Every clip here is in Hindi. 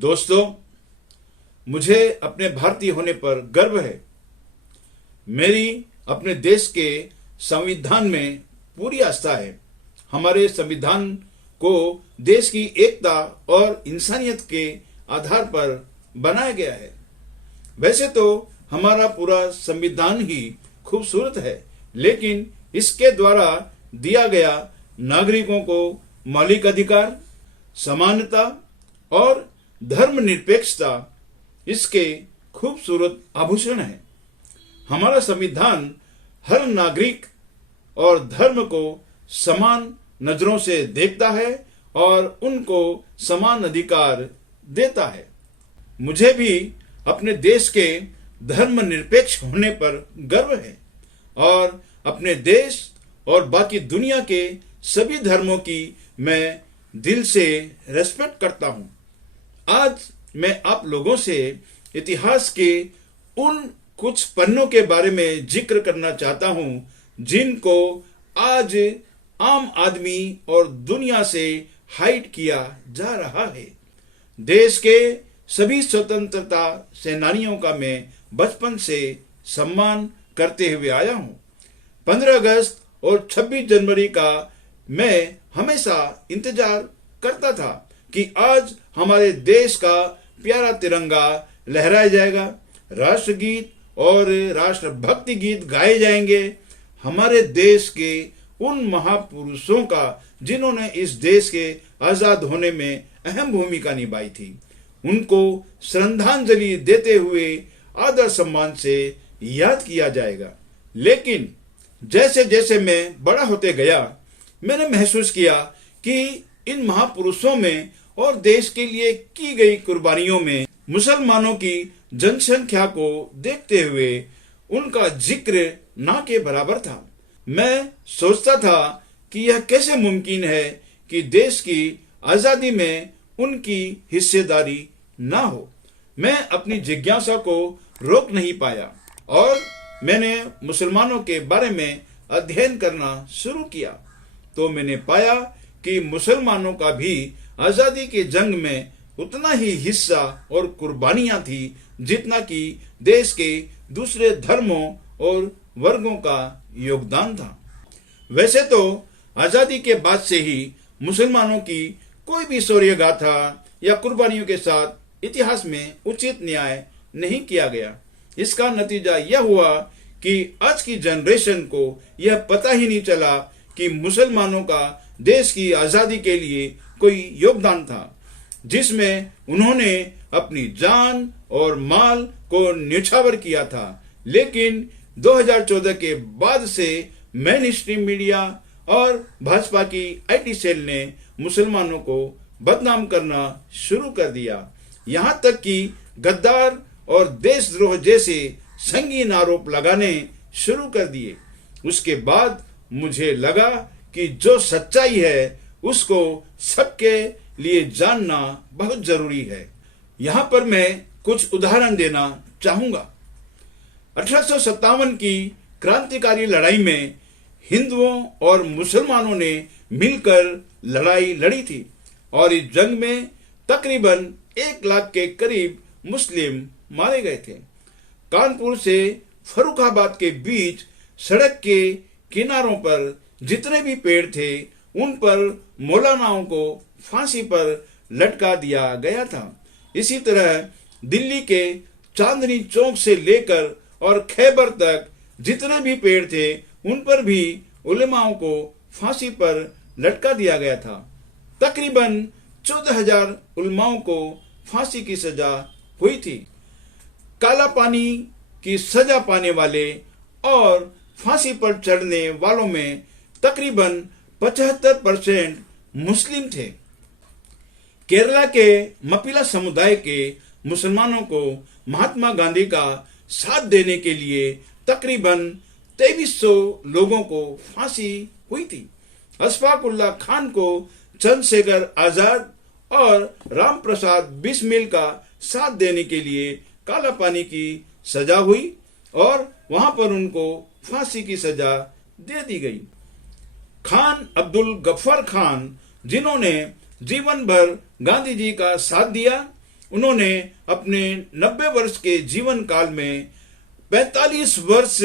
दोस्तों, मुझे अपने भारतीय होने पर गर्व है। मेरी अपने देश के संविधान में पूरी आस्था है। हमारे संविधान को देश की एकता और इंसानियत के आधार पर बनाया गया है। वैसे तो हमारा पूरा संविधान ही खूबसूरत है, लेकिन इसके द्वारा दिया गया नागरिकों को मौलिक अधिकार, समानता और धर्मनिरपेक्षता इसके खूबसूरत आभूषण है। हमारा संविधान हर नागरिक और धर्म को समान नजरों से देखता है और उनको समान अधिकार देता है। मुझे भी अपने देश के धर्मनिरपेक्ष होने पर गर्व है और अपने देश और बाकी दुनिया के सभी धर्मों की मैं दिल से रेस्पेक्ट करता हूं। आज मैं आप लोगों से इतिहास के उन कुछ पन्नों के बारे में जिक्र करना चाहता हूं जिनको आज आम आदमी और दुनिया से हाइड किया जा रहा है। देश के सभी स्वतंत्रता सेनानियों का मैं बचपन से सम्मान करते हुए आया हूं। 15 अगस्त और 26 जनवरी का मैं हमेशा इंतजार करता था कि आज हमारे देश का प्यारा तिरंगा लहराया जाएगा, राष्ट्रगीत और राष्ट्रभक्ति गीत गाए जाएंगे। हमारे देश के उन महापुरुषों का जिन्होंने इस देश के आजाद होने में अहम भूमिका निभाई थी, उनको श्रद्धांजलि देते हुए आदर सम्मान से याद किया जाएगा। लेकिन जैसे जैसे मैं बड़ा होते गया, मैंने महसूस किया कि इन महापुरुषों में और देश के लिए की गई कुर्बानियों में मुसलमानों की जनसंख्या को देखते हुए उनका जिक्र ना के बराबर था। मैं सोचता था कि यह कैसे मुमकिन है कि देश की आजादी में उनकी हिस्सेदारी ना हो। मैं अपनी जिज्ञासा को रोक नहीं पाया और मैंने मुसलमानों के बारे में अध्ययन करना शुरू किया, तो मैंने पाया कि मुसलमानों का भी आजादी के जंग में उतना ही हिस्सा और कुर्बानियां थी जितना कि देश के दूसरे धर्मों और वर्गों का योगदान था। वैसे तो आजादी के बाद से ही मुसलमानों की कोई भी शौर्य गाथा या कुर्बानियों के साथ इतिहास में उचित न्याय नहीं किया गया। इसका नतीजा यह हुआ कि आज की जनरेशन को यह पता ही नहीं चला कि मुसलमानों का देश की आजादी के लिए कोई योगदान था, जिसमें उन्होंने अपनी जान और माल को न्यौछावर किया था। लेकिन 2014 के बाद से मेन स्ट्रीम मीडिया और भाजपा की आईटी सेल ने मुसलमानों को बदनाम करना शुरू कर दिया, यहां तक कि गद्दार और देशद्रोह जैसे संगीन आरोप लगाने शुरू कर दिए। उसके बाद मुझे लगा कि जो सच्चाई है उसको सबके लिए जानना बहुत जरूरी है। यहां पर मैं कुछ उदाहरण देना चाहूंगा। 1857 की क्रांतिकारी लड़ाई में हिंदुओं और मुसलमानों ने मिलकर लड़ाई लड़ी थी और इस जंग में तकरीबन 1 लाख के करीब मुस्लिम मारे गए थे। कानपुर से फर्रुखाबाद के बीच सड़क के किनारों पर जितने भी पेड़ थे उन पर मौलानाओं को फांसी पर लटका दिया गया था। इसी तरह दिल्ली के चांदनी चौक से लेकर और खैबर तक जितने भी पेड़ थे उन पर भी उलेमाओं को फांसी पर लटका दिया गया था। तकरीबन 14,000 उलेमाओं को फांसी की सजा हुई थी। काला पानी की सजा पाने वाले और फांसी पर चढ़ने वालों में तकरीबन 75% मुस्लिम थे। केरला के मपिला समुदाय के मुसलमानों को महात्मा गांधी का साथ देने के लिए तकरीबन 2300 लोगों को फांसी हुई थी। अशफाक उल्लाह खान को चंद्रशेखर आजाद और राम प्रसाद बिस्मिल का साथ देने के लिए काला पानी की सजा हुई और वहां पर उनको फांसी की सजा दे दी गई। खान अब्दुल गफ्फार खान, जिन्होंने जीवन भर गांधी जी का साथ दिया उन्होंने अपने 90 वर्ष के जीवन काल में 45 वर्ष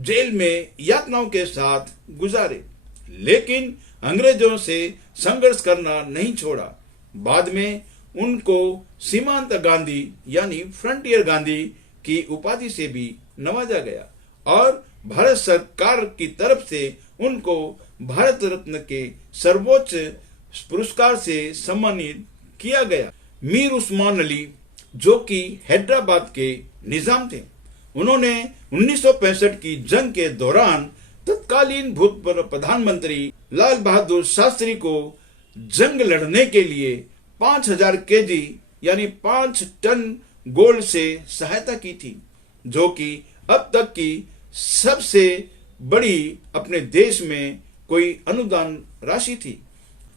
जेल में यातनाओं के साथ गुजारे, लेकिन अंग्रेजों से संघर्ष करना नहीं छोड़ा। बाद में उनको सीमांत गांधी यानी फ्रंटियर गांधी की उपाधि से भी नवाजा गया और भारत सरकार की तरफ से उनको भारत रत्न के सर्वोच्च पुरस्कार से सम्मानित किया गया। मीर उस्मान अली, जो कि हैदराबाद के निजाम थे, उन्होंने 1965 की जंग के दौरान तत्कालीन भूतपूर्व प्रधानमंत्री लाल बहादुर शास्त्री को जंग लड़ने के लिए 5000 केजी यानी 5 टन गोल्ड से सहायता की थी, जो कि अब तक की सबसे बड़ी अपने देश में कोई अनुदान राशि थी।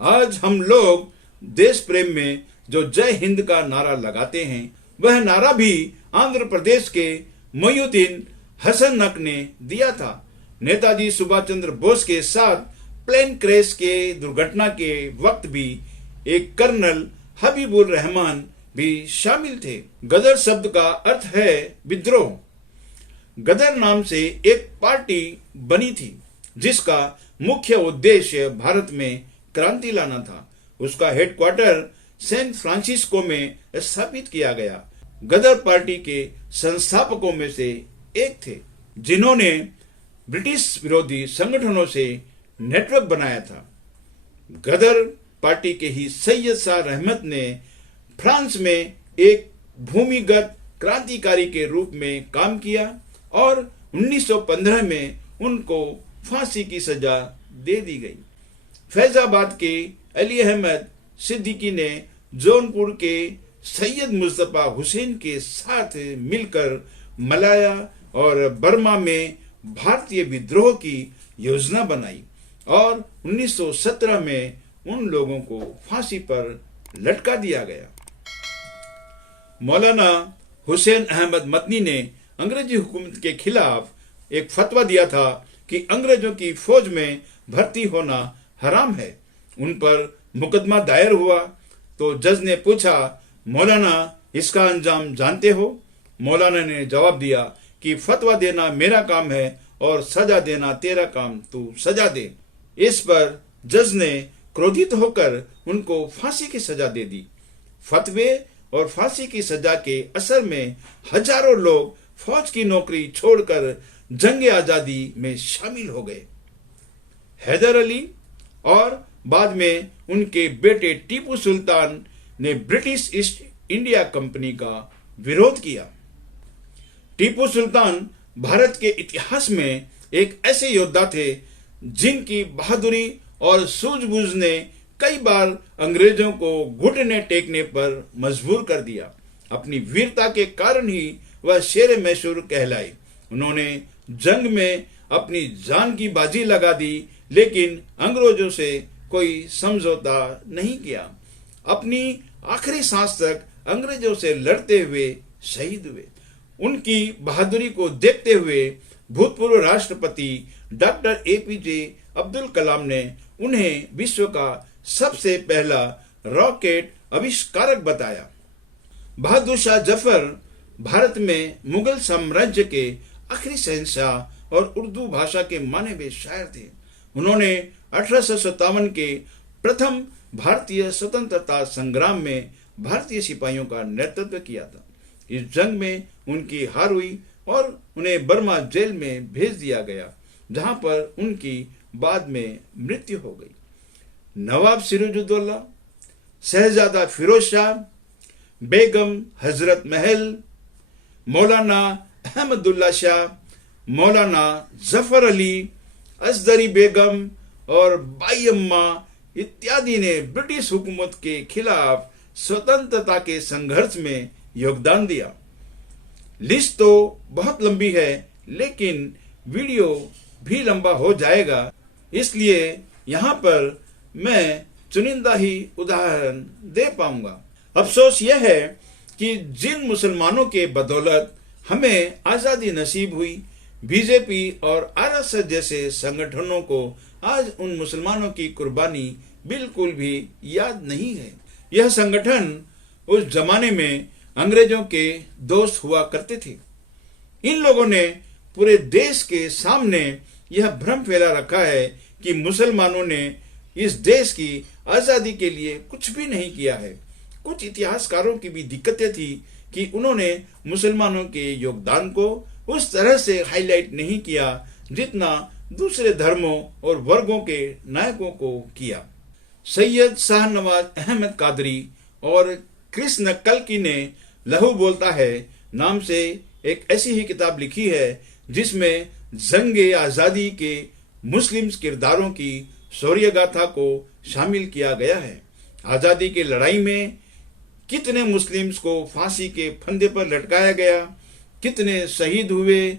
आज हम लोग देश प्रेम में जो जय हिंद का नारा लगाते हैं, वह नारा भी आंध्र प्रदेश के मोइनुद्दीन हसन नक ने दिया था। नेताजी सुभाष चंद्र बोस के साथ प्लेन क्रैश के दुर्घटना के वक्त भी एक कर्नल हबीबुर रहमान भी शामिल थे। गदर शब्द का अर्थ है विद्रोह। गदर नाम से एक पार्टी बनी थी जिसका मुख्य उद्देश्य भारत में क्रांति लाना था। उसका हेडक्वार्टर सैन फ्रांसिस्को में स्थापित किया गया। गदर पार्टी के संस्थापकों में से एक थे, जिन्होंने ब्रिटिश विरोधी संगठनों से नेटवर्क बनाया था। गदर पार्टी के ही सैयद शाह रहमत ने फ्रांस में एक भूमिगत क्रांतिकारी के रूप में काम किया और 1915 में उनको फांसी की सजा दे दी गई। फैजाबाद के अली अहमद सिद्दीकी ने जौनपुर के सैयद मुस्तफा हुसैन के साथ मिलकर मलाया और बर्मा में भारतीय विद्रोह की योजना बनाई और 1917 में उन लोगों को फांसी पर लटका दिया गया। मौलाना हुसैन अहमद मदनी ने अंग्रेजी हुकूमत के खिलाफ एक फतवा दिया था कि अंग्रेजों की फौज में भर्ती होना हराम है। उन पर मुकदमा दायर हुआ तो जज ने पूछा, मौलाना इसका अंजाम जानते हो? मौलाना ने जवाब दिया कि फतवा देना मेरा काम है और सजा देना तेरा काम, तू सजा दे। इस पर जज ने क्रोधित होकर उनको फांसी की सजा दे दी। फतवे और फांसी की सजा के असर में हजारों लोग फौज की नौकरी छोड़कर जंग आजादी में शामिल हो गए। हैदर अली और बाद में उनके बेटे टीपू सुल्तान ने ब्रिटिश ईस्ट इंडिया कंपनी का विरोध किया। टीपू सुल्तान भारत के इतिहास में एक ऐसे योद्धा थे जिनकी बहादुरी और सूझबूझ ने कई बार अंग्रेजों को घुटने टेकने पर मजबूर कर दिया। अपनी वीरता के कारण ही वह शेर मैसूर कहलाए। उन्होंने जंग में अपनी जान की बाजी लगा दी, लेकिन अंग्रेजों से कोई समझौता नहीं किया। अपनी आखिरी सांस तक अंग्रेजों से लड़ते हुए शहीद हुए। उनकी बहादुरी को देखते हुए भूतपूर्व राष्ट्रपति डॉक्टर एपीजे अब्दुल कलाम ने उन्हें विश्व का सबसे पहला रॉकेट आविष्कारक बताया। बहादुर शाह जफर भारत में मुगल साम्राज्य के आखिरी शहंशाह और उर्दू भाषा के माने हुए शायर थे। उन्होंने 1857 के प्रथम भारतीय स्वतंत्रता संग्राम में भारतीय सिपाहियों का नेतृत्व किया था। इस जंग में उनकी हार हुई और उन्हें बर्मा जेल में भेज दिया गया, जहां पर उनकी बाद में मृत्यु हो गई। नवाब सिराजुद्दौला, शहजादा फिरोज शाह, बेगम हजरत महल, मौलाना अहमदुल्ला शाह, मौलाना जफर अली, असदरी बेगम और बाई अम्मा इत्यादि ने ब्रिटिश हुकूमत के खिलाफ स्वतंत्रता के संघर्ष में योगदान दिया। लिस्ट तो बहुत लंबी है, लेकिन वीडियो भी लंबा हो जाएगा, इसलिए यहाँ पर मैं चुनिंदा ही उदाहरण दे पाऊंगा। अफसोस यह है कि जिन मुसलमानों के बदौलत हमें आजादी नसीब हुई, बीजेपी और आरएसएस जैसे संगठनों को आज उन मुसलमानों की कुर्बानी बिल्कुल भी याद नहीं है। यह संगठन उस जमाने में अंग्रेजों के दोस्त हुआ करते थे। इन लोगों ने पूरे देश के सामने यह भ्रम फैला रखा है कि मुसलमानों ने इस देश की आजादी के लिए कुछ भी नहीं किया है। कुछ इतिहासकारों की भी दिक्कतें थी कि उन्होंने मुसलमानों के योगदान को उस तरह से हाईलाइट नहीं किया जितना दूसरे धर्मों और वर्गों के नायकों को किया। सैयद शाहनवाज अहमद कादरी और कृष्ण कल्की ने लहू बोलता है नाम से एक ऐसी ही किताब लिखी है जिसमें जंगे आजादी के मुस्लिम किरदारों की शौर्य गाथा को शामिल किया गया है। आजादी की लड़ाई में कितने मुस्लिम्स को फांसी के फंदे पर लटकाया गया, कितने शहीद हुए,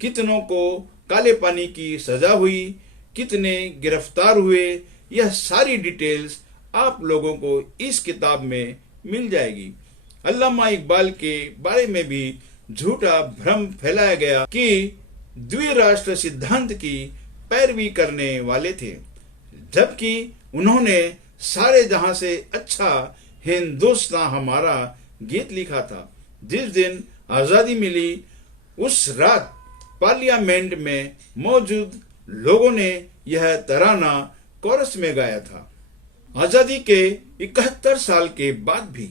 कितनों को काले पानी की सजा हुई, कितने गिरफ्तार हुए, यह सारी डिटेल्स आप लोगों को इस किताब में मिल जाएगी। अल्लामा इकबाल के बारे में भी झूठा भ्रम फैलाया गया कि द्विराष्ट्र सिद्धांत की पैरवी करने वाले थे, जबकि उन्होंने सारे जहां से अच्छा हिंदुस्तान हमारा गीत लिखा था। जिस दिन आजादी मिली उस रात पार्लियामेंट में मौजूद लोगों ने यह तराना कोरस में गाया था। आजादी के 71 साल के बाद भी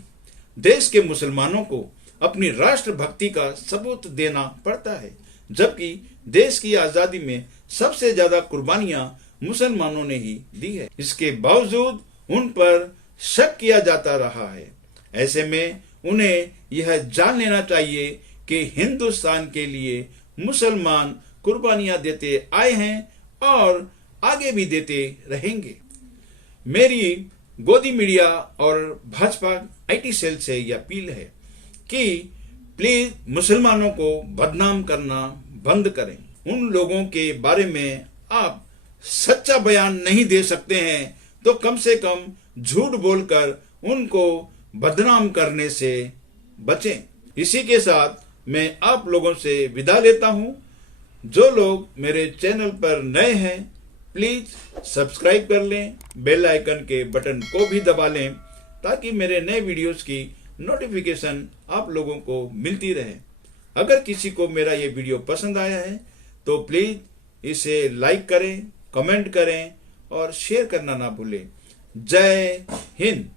देश के मुसलमानों को अपनी राष्ट्रभक्ति का सबूत देना पड़ता है, जबकि देश की आजादी में सबसे ज्यादा कुर्बानियां मुसलमानों ने ही दी है। इसके बावजूद उन पर शक किया जाता रहा है। ऐसे में उन्हें यह जान लेना चाहिए कि हिंदुस्तान के लिए मुसलमान कुर्बानियां देते आए हैं और आगे भी देते रहेंगे। मेरी गोदी मीडिया और भाजपा आईटी सेल से यह अपील है कि प्लीज मुसलमानों को बदनाम करना बंद करें। उन लोगों के बारे में आप सच्चा बयान नहीं दे सकते हैं तो कम से कम झूठ बोलकर उनको बदनाम करने से बचें। इसी के साथ मैं आप लोगों से विदा लेता हूं। जो लोग मेरे चैनल पर नए हैं प्लीज सब्सक्राइब कर लें, बेल आइकन के बटन को भी दबा लें ताकि मेरे नए वीडियोस की नोटिफिकेशन आप लोगों को मिलती रहे। अगर किसी को मेरा ये वीडियो पसंद आया है तो प्लीज इसे लाइक करें, कमेंट करें और शेयर करना ना भूलें। जय हिंद।